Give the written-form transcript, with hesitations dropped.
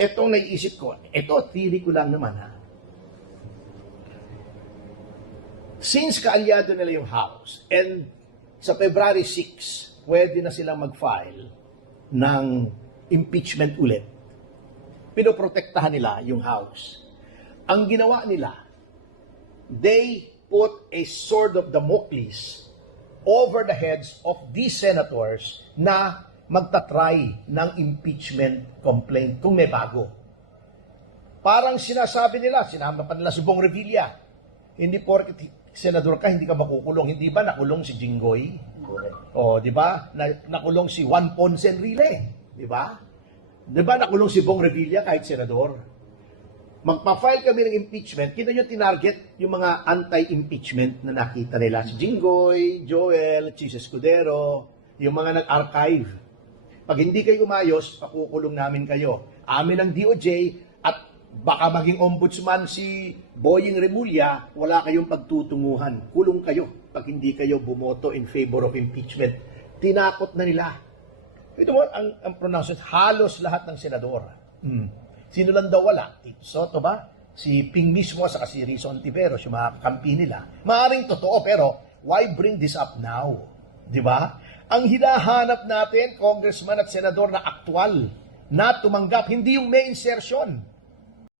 Itong naiisip ko, ito, theory ko lang naman ha. Since kaalyado nila yung House, and sa February 6, pwede na silang mag-file ng impeachment ulit, pinoprotektahan nila yung House. Ang ginawa nila, they put a sword of Damocles over the heads of these senators na magtatry ng impeachment complaint kung may bago. Parang sinasabi nila, sinama pa nila si Bong Revilla, hindi porket senador ka, hindi ka makukulong. Hindi ba nakulong si Jinggoy? O, di ba? Nakulong si Juan Ponce Enrile. Di ba? Di ba nakulong si Bong Revilla kahit senador? Magpa-file kami ng impeachment, kita nyo tinarget yung mga anti-impeachment na nakita nila. Si Jinggoy, Joel, Chis Escudero, yung mga nag-archive. Pag hindi kayo umayos, pakukulong namin kayo. Amin ang DOJ at baka maging ombudsman si Boying Remulla, wala kayong pagtutunguhan. Kulong kayo pag hindi kayo bumoto in favor of impeachment. Tinakot na nila. Ito mo, ang pronouncement, halos lahat ng senador. Sino lang daw wala? Tito Soto ba? Si Ping mismo, saka si Rizon Tiveros, yung mga kampi nila. Maaring totoo, pero why bring this up now? Di ba? Ang hinahanap natin, congressman at senador na aktwal, na tumanggap, hindi yung may insertion.